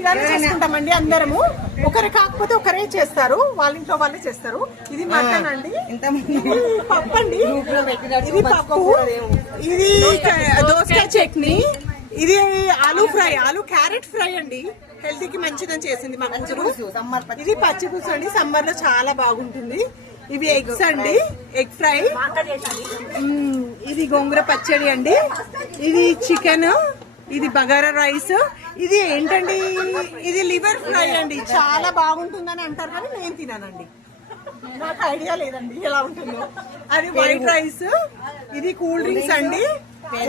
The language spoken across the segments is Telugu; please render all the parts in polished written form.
ఇలానే చేసుకుంటామండి అందరము. ఒకరు కాకపోతే ఒకరే చేస్తారు, వాళ్ళ ఇంట్లో వాళ్ళే చేస్తారు. ఇది మటన్ అండి, పప్పు అండి, ఇది పప్పు, ఇది దోసకాయ చట్నీ, ఇది aloo fry, aloo carrot fry అండి, హెల్త్ కి మంచిదని చేసింది మా కూతురు. ఇది పచ్చి పులుసు అండి, సమ్మర్ లో చాలా బాగుంటుంది. ఇవి ఎగ్స్ అండి, ఎగ్ ఫ్రై, ఇది గోంగూర పచ్చడి అండి, ఇది చికెన్, ఇది బగారా రైస్, ఇది ఏంటండి, ఇది లివర్ ఫ్రై అండి. చాలా బాగుంటుందని అంటారు కానీ నేను తినానండి, నాకు ఐడియా లేదండి ఎలా ఉంటుందో. అది వైట్ రైస్, ఇది కూల్ డ్రింక్స్ అండి,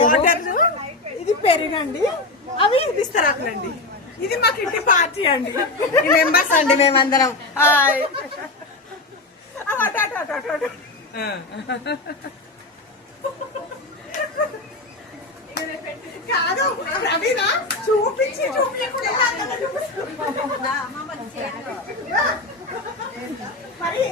వాటర్, ఇది పెరుగండి, అవి బిస్తరాకులండి. ఇది మాకు ఇంటి పార్టీ అండి, మెంబర్స్ అండి మేమందరం. కాదు రవీనా, చూపించి మరి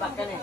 పక్కనే